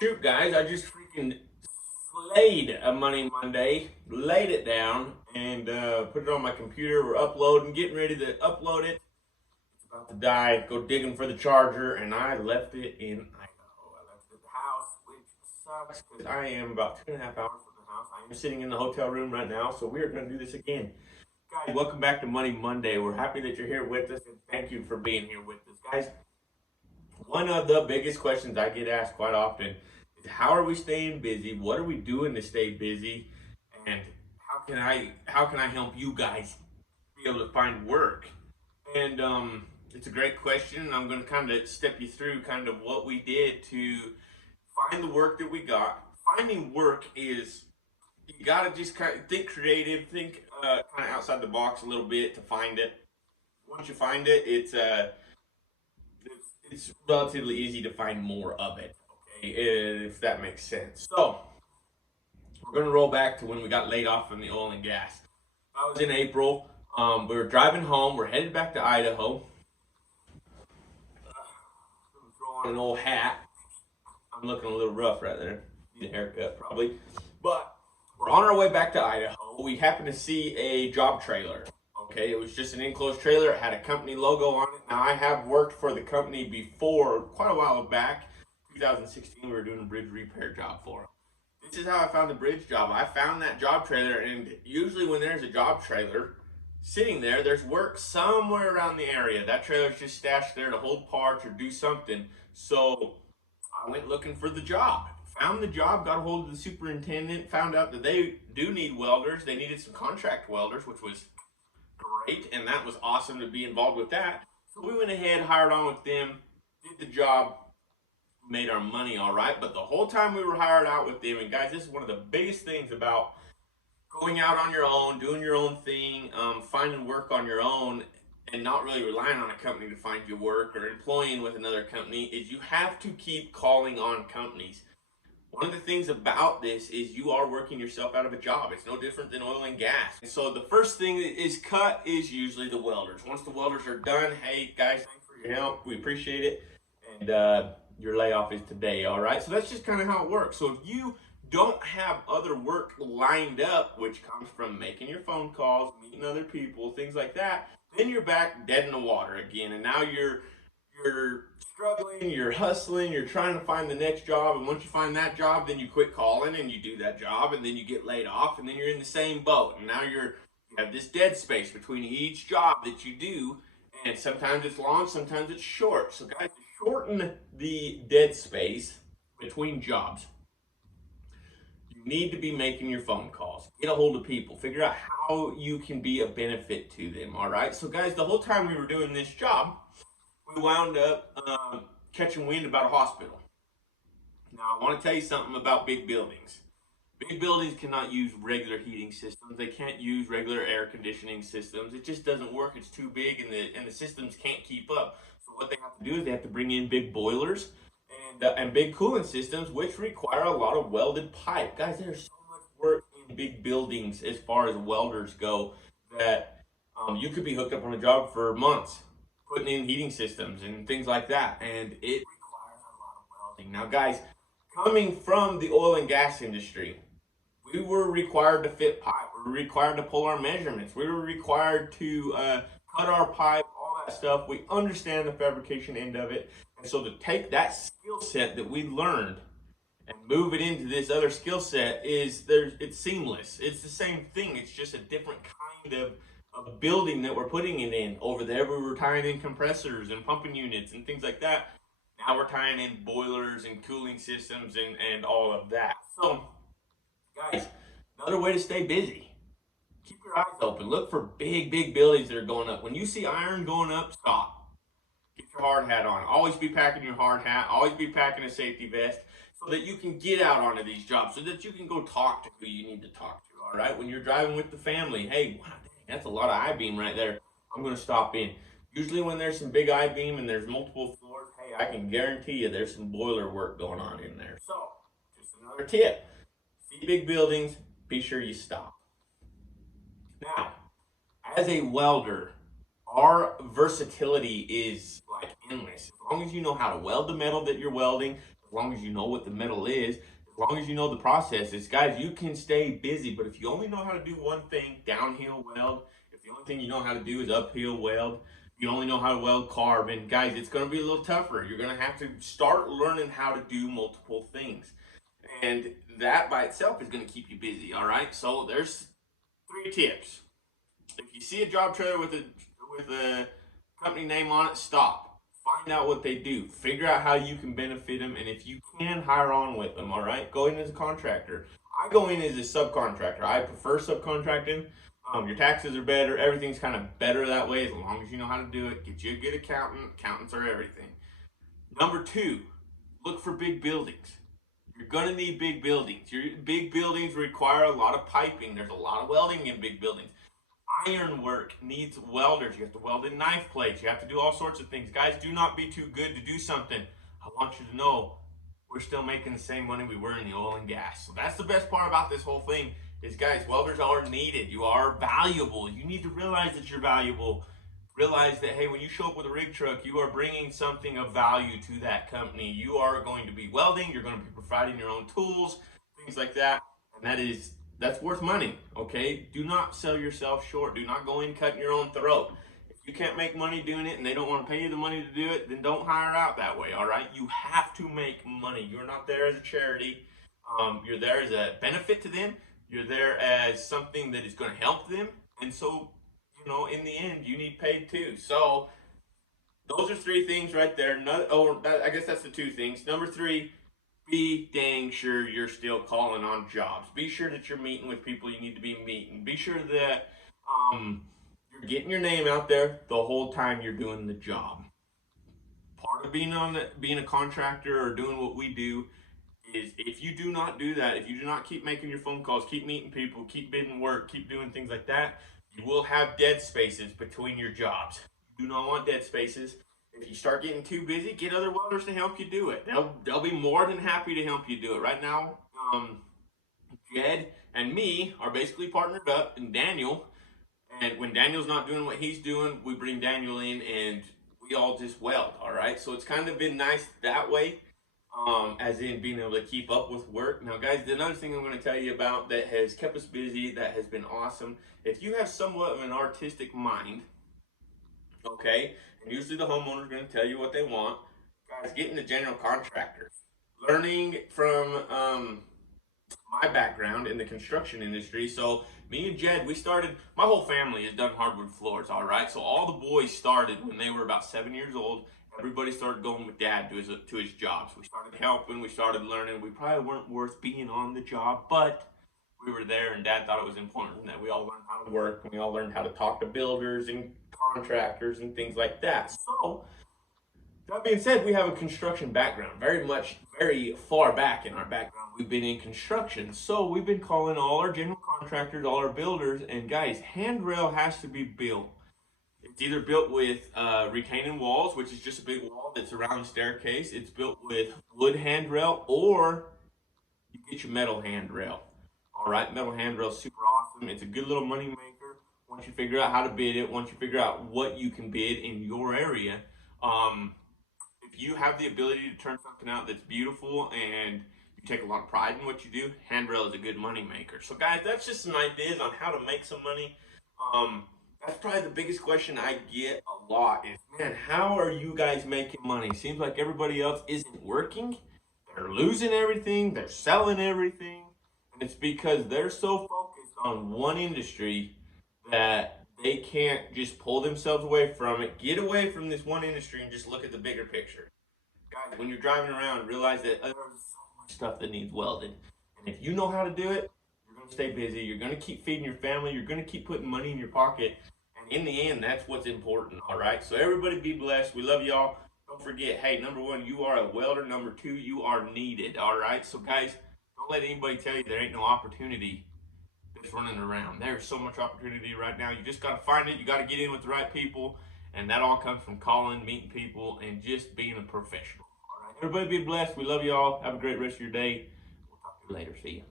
Shoot, guys, I just freaking slayed a Money Monday, laid it down, and put it on my computer. We're uploading, getting ready to upload it. It's about to die. Go digging for the charger, and I left it in Idaho. I left it at the house, which sucks because I am about 2.5 hours from the house. I am sitting in the hotel room right now, so we are going to do this again. Guys, welcome back to Money Monday. We're happy that you're here with us, and thank you for being here with us, guys. One of the biggest questions I get asked quite often is how are we staying busy? What are we doing to stay busy? And how can I help you guys be able to find work? And it's a great question. I'm going to kind of step you through kind of what we did to find the work that we got. Finding work is you got to just kind of think creative, think kind of outside the box a little bit to find it. Once you find it, it's relatively easy to find more of it. Okay, if that makes sense. So we're gonna roll back to when we got laid off from the oil and gas. That was in April. We were driving home. We're headed back to Idaho. Throw on an old hat. I'm looking a little rough right there. Need a haircut probably. But we're on our way back to Idaho. We happened to see a job trailer. Okay, it was just an enclosed trailer. It had a company logo on it. Now, I have worked for the company before, quite a while back. 2016, we were doing a bridge repair job for them. This is how I found the bridge job. I found that job trailer, and usually when there's a job trailer sitting there, there's work somewhere around the area. That trailer's just stashed there to hold parts or do something. So I went looking for the job. Found the job, got a hold of the superintendent, found out that they do need welders. They needed some contract welders, which was great, and that was awesome to be involved with that. So we went ahead, hired on with them, did the job, made our money all right. But the whole time we were hired out with them, and guys, this is one of the biggest things about going out on your own, doing your own thing, finding work on your own, and not really relying on a company to find you work or employing with another company, is you have to keep calling on companies. One of the things about this is you are working yourself out of a job. It's no different than oil and gas. And so the first thing that is cut is usually the welders. Once the welders are done, hey guys, thanks for your help. We appreciate it. And your layoff is today, all right? So that's just kind of how it works. So if you don't have other work lined up, which comes from making your phone calls, meeting other people, things like that, then you're back dead in the water again. And now you're struggling, you're hustling, you're trying to find the next job, and once you find that job, then you quit calling and you do that job, and then you get laid off, and then you're in the same boat, and now you have this dead space between each job that you do, and sometimes it's long, sometimes it's short. So guys, to shorten the dead space between jobs, you need to be making your phone calls, get a hold of people, figure out how you can be a benefit to them, all right? So guys, the whole time we were doing this job, we wound up catching wind about a hospital. Now, I want to tell you something about big buildings. Big buildings cannot use regular heating systems. They can't use regular air conditioning systems. It just doesn't work. It's too big, and the systems can't keep up. So what they have to do is they have to bring in big boilers and big cooling systems, which require a lot of welded pipe. Guys, there's so much work in big buildings as far as welders go that you could be hooked up on a job for months, putting in heating systems and things like that, and it requires a lot of welding. Now, guys, coming from the oil and gas industry, we were required to fit pipe. We were required to pull our measurements. We were required to cut our pipe, all that stuff. We understand the fabrication end of it, and so to take that skill set that we learned and move it into this other skill set it's seamless. It's the same thing. It's just a different kind of building that we're putting it in. Over there we were tying in compressors and pumping units and things like that. Now we're tying in boilers and cooling systems and all of that. So guys, another way to stay busy, keep your eyes open. Look for big buildings that are going up. When you see iron going up, stop. Get your hard hat on. Always be packing your hard hat. Always be packing a safety vest so that you can get out onto these jobs, so that you can go talk to who you need to talk to, all right? When you're driving with the family, hey, wow, that's a lot of I-beam right there. I'm going to stop in. Usually when there's some big I-beam and there's multiple floors, hey, I can guarantee you there's some boiler work going on in there. So, just another tip. See big buildings, be sure you stop. Now, as a welder, our versatility is like endless. As long as you know how to weld the metal that you're welding, as long as you know what the metal is, as long as you know the processes, guys, you can stay busy. But if you only know how to do one thing, downhill weld, if the only thing you know how to do is uphill weld, you only know how to weld carbon, guys, it's going to be a little tougher. You're going to have to start learning how to do multiple things. And that by itself is going to keep you busy, all right? So there's 3 tips. If you see a job trailer with a company name on it, stop. Find out what they do. Figure out how you can benefit them, and if you can, hire on with them. All right, go in as a contractor. I go in as a subcontractor. I prefer subcontracting. Your taxes are better. Everything's kind of better that way as long as you know how to do it. Get you a good accountant. Accountants are everything. Number 2, look for big buildings. You're gonna need big buildings. Your big buildings require a lot of piping. There's a lot of welding in big buildings. Iron work needs welders. You have to weld in knife plates. You have to do all sorts of things. Guys, do not be too good to do something. I want you to know we're still making the same money we were in the oil and gas. So that's the best part about this whole thing is, guys, welders are needed. You are valuable. You need to realize that you're valuable. Realize that, hey, when you show up with a rig truck, you are bringing something of value to that company. You are going to be welding. You're going to be providing your own tools, things like that. And that's worth money, okay? Do not sell yourself short. Do not go in cutting your own throat. If you can't make money doing it and they don't want to pay you the money to do it, then don't hire out that way, all right? You have to make money. You're not there as a charity. You're there as a benefit to them. You're there as something that is going to help them. And so, in the end, you need paid too. So those are 3 things right there. I guess that's the 2 things. Number 3, be dang sure you're still calling on jobs. Be sure that you're meeting with people you need to be meeting. Be sure that you're getting your name out there the whole time you're doing the job. Part of being a contractor or doing what we do is, if you do not do that, if you do not keep making your phone calls, keep meeting people, keep bidding work, keep doing things like that, you will have dead spaces between your jobs. You do not want dead spaces. If you start getting too busy, get other welders to help you do it. They'll be more than happy to help you do it. Right now, Jed and me are basically partnered up, and Daniel. And when Daniel's not doing what he's doing, we bring Daniel in and we all just weld. All right. So it's kind of been nice that way, as in being able to keep up with work. Now, guys, another thing I'm going to tell you about that has kept us busy, that has been awesome. If you have somewhat of an artistic mind, okay, and usually the homeowner's going to tell you what they want, guys, getting a general contractor. Learning from my background in the construction industry. So me and Jed, my whole family has done hardwood floors, all right? So all the boys started when they were about 7 years old. Everybody started going with Dad to his jobs. We started helping, we started learning. We probably weren't worth being on the job, but we were there, and Dad thought it was important that we all learned how to work, and we all learned how to talk to builders and contractors and things like that. So that being said, we have a construction background, very far back in our background. We've been in construction. So we've been calling all our general contractors, all our builders, and guys, handrail has to be built. It's either built with retaining walls, which is just a big wall that's around the staircase. It's built with wood handrail, or you get your metal handrail. All right, metal handrail is super awesome. It's a good little money maker once you figure out how to bid it, once you figure out what you can bid in your area. If you have the ability to turn something out that's beautiful and you take a lot of pride in what you do, handrail is a good money maker. So guys, that's just some ideas on how to make some money. That's probably the biggest question I get a lot is, man, how are you guys making money? Seems like everybody else isn't working. They're losing everything. They're selling everything. And it's because they're so focused on one industry that they can't just pull themselves away from it, get away from this one industry, and just look at the bigger picture. Guys, when you're driving around, realize that there's so much stuff that needs welded. And if you know how to do it, you're going to stay busy. You're going to keep feeding your family. You're going to keep putting money in your pocket. And in the end, that's what's important, all right? So everybody be blessed. We love y'all. Don't forget, hey, number 1, you are a welder. Number 2, you are needed, all right? So, guys, don't let anybody tell you there ain't no opportunity that's running around. There's so much opportunity right now. You just got to find it. You got to get in with the right people. And that all comes from calling, meeting people, and just being a professional. All right. Everybody be blessed. We love y'all. Have a great rest of your day. We'll talk to you later. See ya.